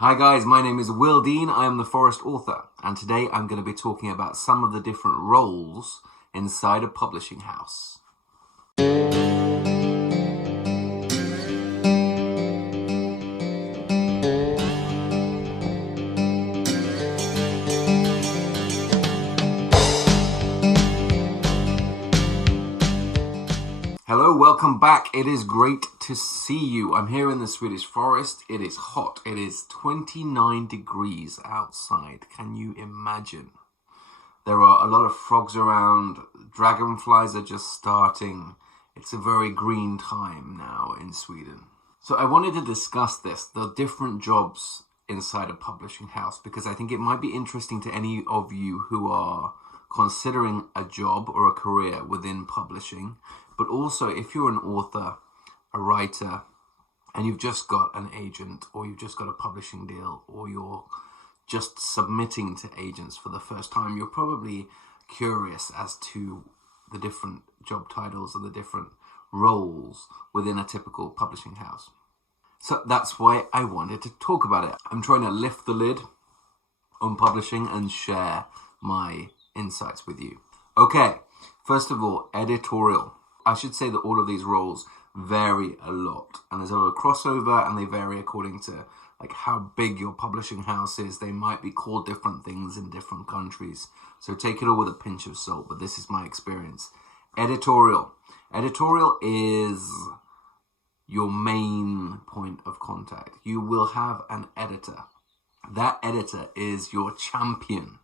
Hi guys, my name is Will Dean, I am the Forest author, and today I'm going to be talking about some of the different roles inside a publishing house. Hello, welcome back. It is great to see you. I'm here in the Swedish forest. It is hot. It is 29 degrees outside. Can you imagine? There are a lot of frogs around. Dragonflies are just starting. It's a very green time now in Sweden. So I wanted to discuss the different jobs inside a publishing house, because I think it might be interesting to any of you who are considering a job or a career within publishing. But also, if you're an author, a writer, and you've just got an agent, or you've just got a publishing deal, or you're just submitting to agents for the first time, you're probably curious as to the different job titles and the different roles within a typical publishing house. So that's why I wanted to talk about it. I'm trying to lift the lid on publishing and share my insights with you. Okay, first of all, editorial. I should say that all of these roles vary a lot, and there's a lot of crossover, and they vary according to like how big your publishing house is. They might be called different things in different countries, so take it all with a pinch of salt, but this is my experience. Editorial. Editorial is your main point of contact. You will have an editor. That editor is your champion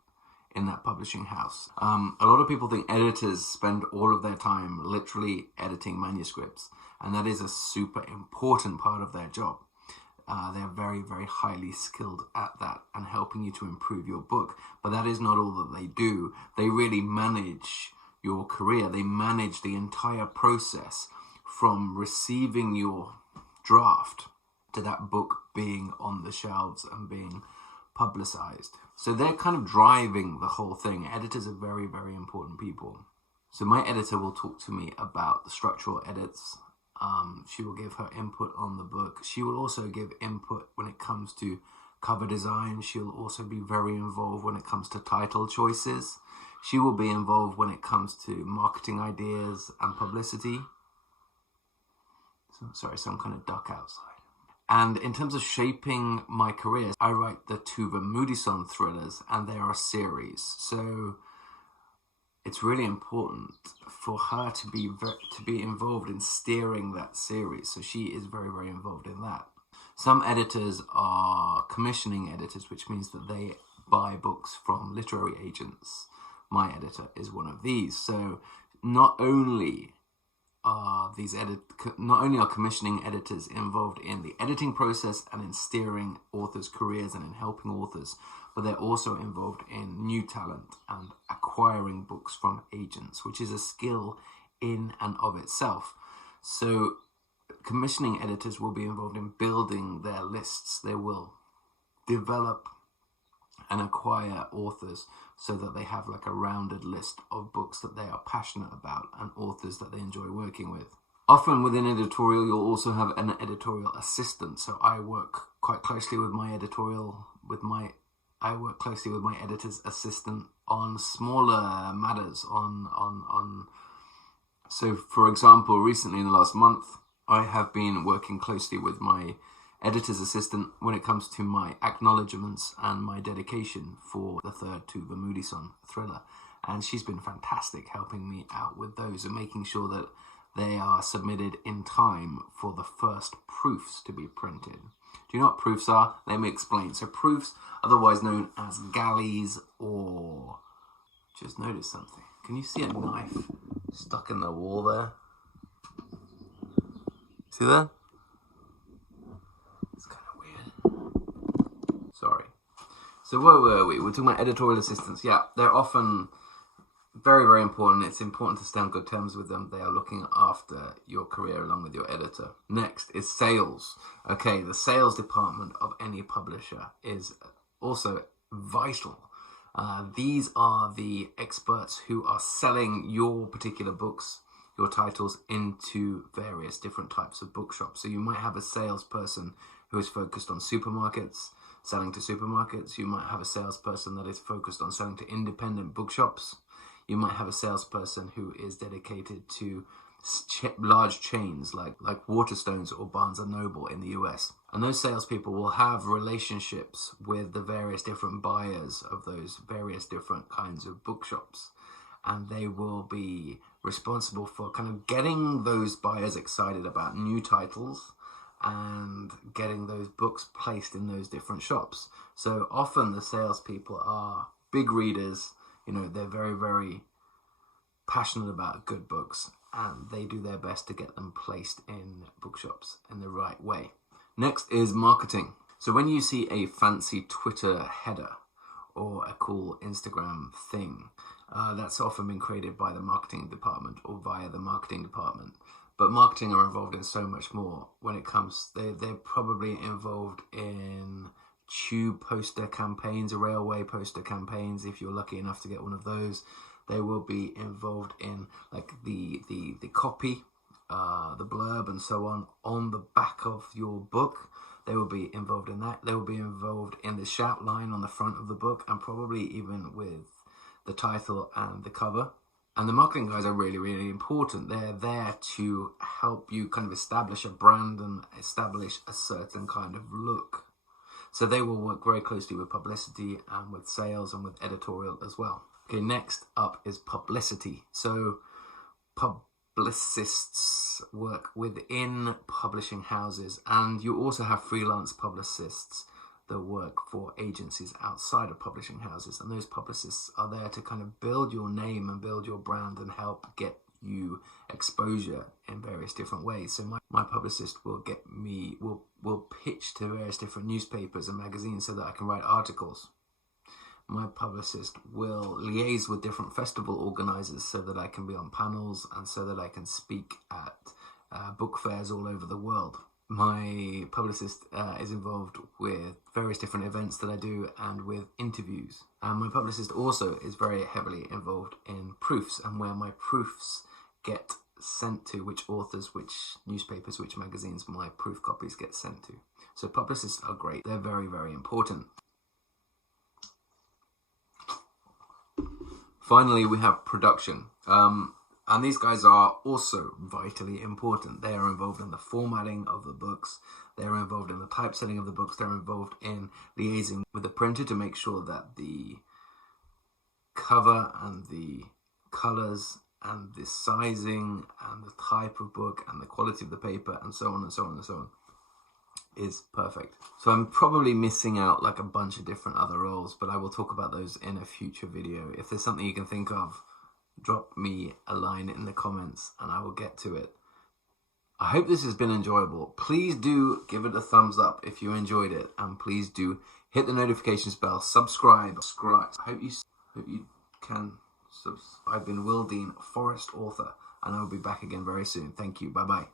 in that publishing house. A lot of people think editors spend all of their time literally editing manuscripts, and that is a super important part of their job. They're very, very highly skilled at that and helping you to improve your book. But that is not all that they do. They really manage your career. They manage the entire process from receiving your draft to that book being on the shelves and being publicized. So they're kind of driving the whole thing. Editors are very, very important people. So my editor will talk to me about the structural edits. She will give her input on the book. She will also give input when it comes to cover design. She'll also be very involved when it comes to title choices. She will be involved when it comes to marketing ideas and publicity. Sorry, some kind of duck outside. And in terms of shaping my career, I write the Tuve Moodysson thrillers, and they are a series. So it's really important for her to be involved in steering that series. So she is very, very involved in that. Some editors are commissioning editors, which means that they buy books from literary agents. My editor is one of these. So not only are commissioning editors involved in the editing process and in steering authors' careers and in helping authors, but they're also involved in new talent and acquiring books from agents, which is a skill in and of itself. So commissioning editors will be involved in building their lists. They will develop and acquire authors so that they have like a rounded list of books that they are passionate about and authors that they enjoy working with. Often within editorial, you'll also have an editorial assistant. So I work quite closely with my editor's assistant on smaller matters. So for example, recently in the last month, I have been working closely with my editor's assistant when it comes to my acknowledgements and my dedication for the third Tuve Moodysson thriller. And she's been fantastic helping me out with those and making sure that they are submitted in time for the first proofs to be printed. Do you know what proofs are? Let me explain. So proofs, otherwise known as galleys, or just notice something. Can you see a knife stuck in the wall there? See that? Sorry. So where were we? We're talking about editorial assistants. Yeah, they're often very, very important. It's important to stay on good terms with them. They are looking after your career along with your editor. Next is sales. Okay, the sales department of any publisher is also vital. These are the experts who are selling your particular books, your titles, into various different types of bookshops. So you might have a salesperson who is focused on supermarkets, selling to supermarkets. You might have a salesperson that is focused on selling to independent bookshops. You might have a salesperson who is dedicated to large chains like Waterstones or Barnes & Noble in the US. And those salespeople will have relationships with the various different buyers of those various different kinds of bookshops. And they will be responsible for kind of getting those buyers excited about new titles and getting those books placed in those different shops. So often the salespeople are big readers. You know, they're very, very passionate about good books, and they do their best to get them placed in bookshops in the right way. Next is marketing. So when you see a fancy Twitter header or a cool Instagram thing, that's often been created by the marketing department or via the marketing department. But marketing are involved in so much more when it comes. They're probably involved in tube poster campaigns, railway poster campaigns, if you're lucky enough to get one of those. They will be involved in like the copy, the blurb and so on the back of your book. They will be involved in that. They will be involved in the shout line on the front of the book, and probably even with the title and the cover. And the marketing guys are really, really important. They're there to help you kind of establish a brand and establish a certain kind of look. So they will work very closely with publicity and with sales and with editorial as well. Okay, next up is publicity. So publicists work within publishing houses, and you also have freelance publicists that work for agencies outside of publishing houses. And those publicists are there to kind of build your name and build your brand and help get you exposure in various different ways. So my publicist will get me, will pitch to various different newspapers and magazines so that I can write articles. My publicist will liaise with different festival organizers so that I can be on panels and so that I can speak at book fairs all over the world. My publicist is involved with various different events that I do and with interviews. And my publicist also is very heavily involved in proofs and where my proofs get sent to, which authors, which newspapers, which magazines my proof copies get sent to. So publicists are great. They're very, very important. Finally, we have production. And these guys are also vitally important. They are involved in the formatting of the books. They're involved in the typesetting of the books. They're involved in liaising with the printer to make sure that the cover and the colors and the sizing and the type of book and the quality of the paper and so on and so on and so on is perfect. So I'm probably missing out like a bunch of different other roles, but I will talk about those in a future video. If there's something you can think of, drop me a line in the comments and I will get to it. I hope this has been enjoyable. Please do give it a thumbs up if you enjoyed it, and please do hit the notifications bell, subscribe. I hope you can subscribe. I've been Will Dean, Forest author, and I will be back again very soon. Thank you. Bye bye.